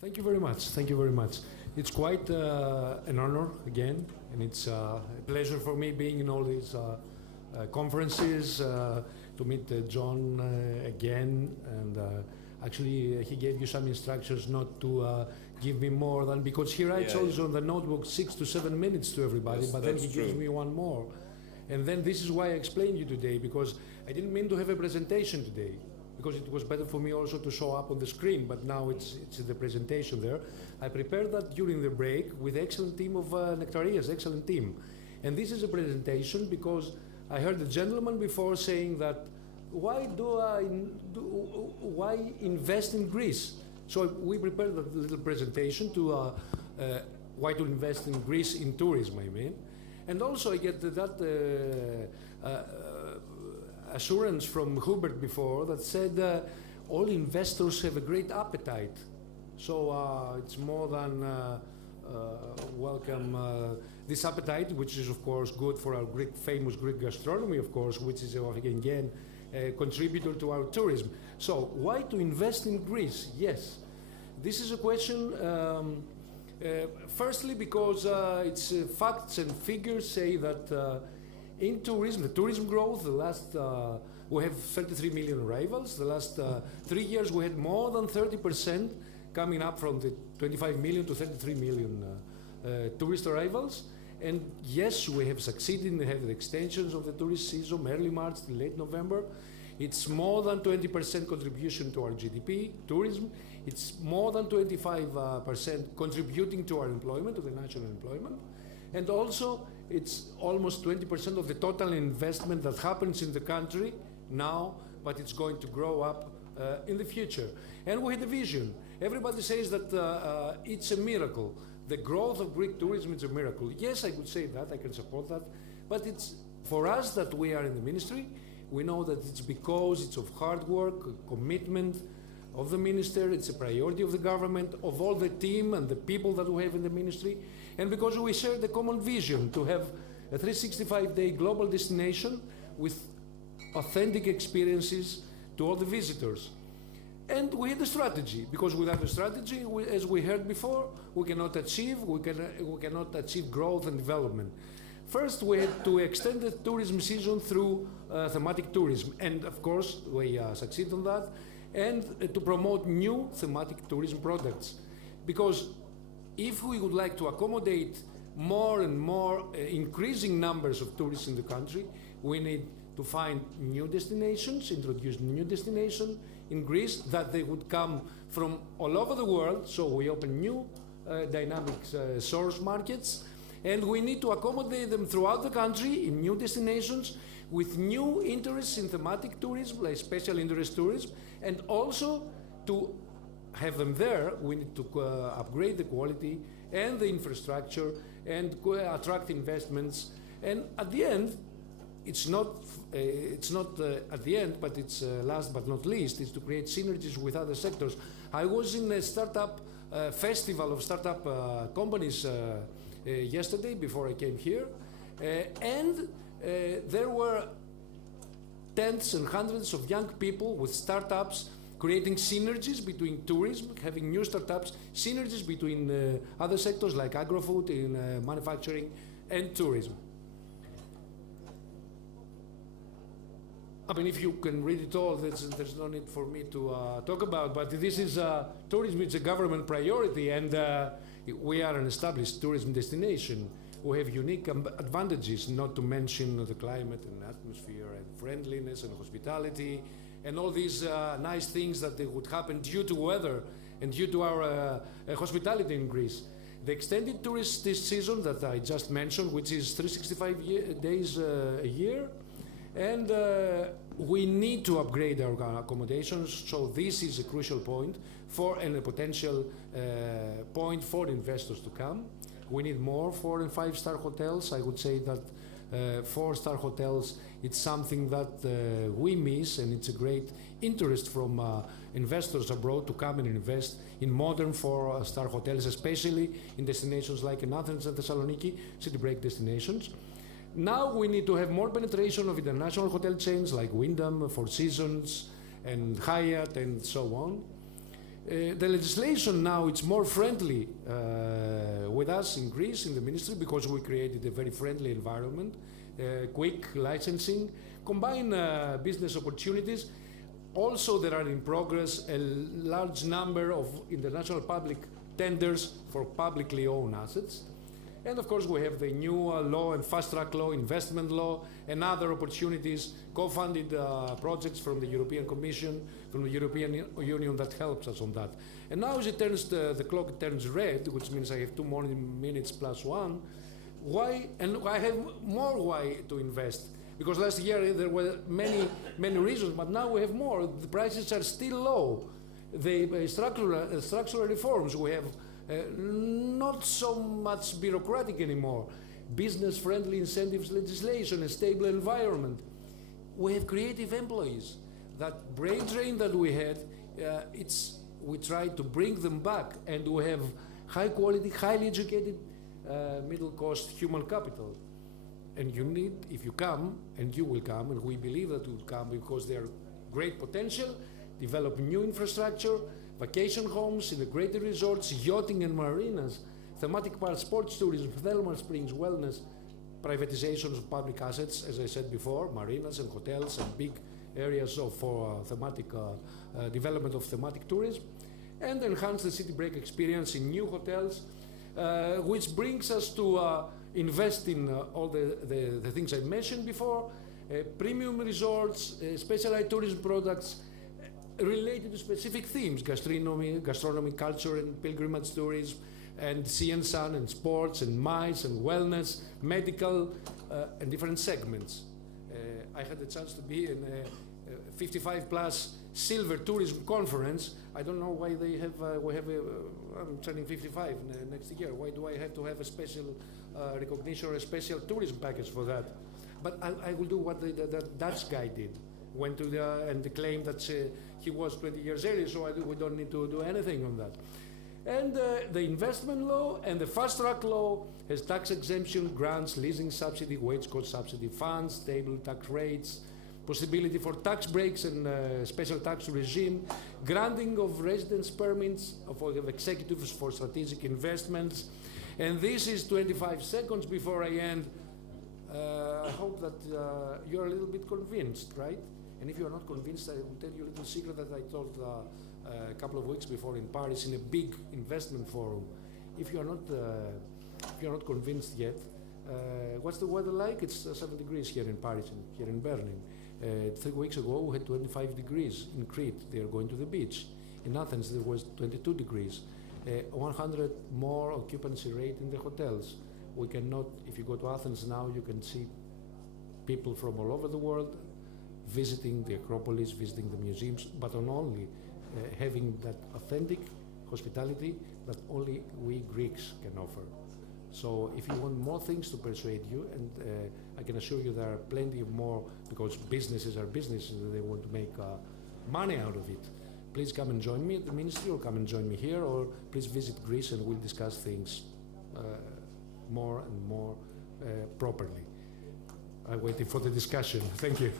Thank you very much. Thank you very much. It's quite an honor again, and it's a pleasure for me being in all these conferences to meet John again. And actually, he gave you some instructions not to give me more than, because he writes also on the notebook 6 to 7 minutes to everybody, but then he gives me one more. And then this is why I explained you today, because I didn't mean to have a presentation today, because it was better for me also to show up on the screen, but now it's the presentation there. I prepared that during the break with the excellent team of Nectarias, excellent team. And this is a presentation because I heard the gentleman before saying that, why invest in Greece? So we prepared a little presentation to why to invest in Greece in tourism, I mean. And also I get that assurance from Hubert before that said all investors have a great appetite. So it's more than welcome this appetite, which is of course good for our famous Greek gastronomy, of course, which is again a contributor to our tourism. So why to invest in Greece? Yes, this is a question. Firstly, because it's facts and figures say that in tourism, the tourism growth, the last, we have 33 million arrivals. The last 3 years we had more than 30% coming up from the 25 million to 33 million tourist arrivals. And yes, we have succeeded in having the extensions of the tourist season, early March to late November. It's more than 20% contribution to our GDP, tourism. It's more than 25% contributing to our employment, to the national employment. And also, it's almost 20% of the total investment that happens in the country now, but it's going to grow up in the future. And we had a vision. Everybody says that it's a miracle. The growth of Greek tourism is a miracle. Yes, I could say that, I can support that, but it's for us that we are in the ministry, we know that it's because it's of hard work, commitment of the minister, it's a priority of the government, of all the team and the people that we have in the ministry, and because we share the common vision to have a 365-day global destination with authentic experiences to all the visitors. And we had a strategy, because without a strategy, as we heard before, we cannot achieve growth and development. First, we had to extend the tourism season through thematic tourism, and of course, we succeed on that, and to promote new thematic tourism products. Because if we would like to accommodate more and more increasing numbers of tourists in the country, we need to find new destinations, introduce new destinations in Greece, that they would come from all over the world, so we open new dynamic source markets, and we need to accommodate them throughout the country in new destinations with new interests in thematic tourism, like special interest tourism, and also to have them there, we need to upgrade the quality and the infrastructure and attract investments. And at the end, it's not at the end, but it's last but not least, is to create synergies with other sectors. I was in a startup festival of startup companies yesterday before I came here, and there were tens and hundreds of young people with startups creating synergies between tourism, having new startups, synergies between other sectors like agro-food, in manufacturing, and tourism. I mean, if you can read it all, there's no need for me to talk about, but this is, tourism is a government priority, and we are an established tourism destination. We have unique advantages, not to mention the climate and atmosphere and friendliness and hospitality and all these nice things that would happen due to weather and due to our hospitality in Greece. The extended tourist season that I just mentioned, which is 365 days a year, and we need to upgrade our accommodations, so this is a crucial point for and a potential point for investors to come. We need more 4- and 5-star hotels. I would say that 4-star hotels, it's something that we miss, and it's a great interest from investors abroad to come and invest in modern 4-star hotels, especially in destinations like in Athens and Thessaloniki, city break destinations. Now we need to have more penetration of international hotel chains like Wyndham, Four Seasons, and Hyatt, and so on. The legislation now it's more friendly with us in Greece in the ministry because we created a very friendly environment, quick licensing, combine business opportunities. Also, there are in progress a large number of international public tenders for publicly owned assets. And of course, we have the new law and fast-track law, investment law, and other opportunities, co-funded projects from the European Commission, from the European Union that helps us on that. And now as it turns, the clock turns red, which means I have 2 more minutes plus 1, why, and I have more why to invest. Because last year there were many reasons, but now we have more. The prices are still low. The structural reforms, we have not so much bureaucratic anymore. Business-friendly incentives legislation, a stable environment. We have creative employees. That brain drain that we had, we try to bring them back, and we have high-quality, highly educated, middle-cost human capital. And you need, if you come, and you will come, and we believe that you will come because they are great potential, develop new infrastructure, vacation homes in the greater resorts, yachting and marinas, thematic park, sports tourism, thermal springs, wellness, privatizations of public assets, as I said before, marinas and hotels and big areas for thematic development of thematic tourism, and enhance the city break experience in new hotels, which brings us to invest in all the things I mentioned before, premium resorts, specialized tourism products, related to specific themes, gastronomy, culture and pilgrimage tourism, and sea and sun and sports and MICE and wellness, medical, and different segments. I had the chance to be in a 55 plus silver tourism conference. I don't know why they have, I'm turning 55 next year. Why do I have to have a special recognition or a special tourism package for that? But I will do what the Dutch guy did. Went to and claimed that he was 20 years earlier, so we don't need to do anything on that. And the investment law and the fast-track law has tax exemption, grants, leasing subsidy, wage cost subsidy funds, stable tax rates, possibility for tax breaks and special tax regime, granting of residence permits for executives for strategic investments. And this is 25 seconds before I end. I hope that you're a little bit convinced, right? And if you're not convinced, I will tell you a little secret that I told a couple of weeks before in Paris in a big investment forum. If you're not convinced yet, what's the weather like? It's 7 degrees here in Paris and here in Berlin. 3 weeks ago we had 25 degrees in Crete. They are going to the beach. In Athens there was 22 degrees. 100 more occupancy rate in the hotels. We cannot, if you go to Athens now, you can see people from all over the world visiting the Acropolis, visiting the museums, but on only having that authentic hospitality that only we Greeks can offer. So if you want more things to persuade you, and I can assure you there are plenty of more, because businesses are businesses, they want to make money out of it. Please come and join me at the ministry, or come and join me here, or please visit Greece and we'll discuss things more and more properly. I'm waiting for the discussion. Thank you.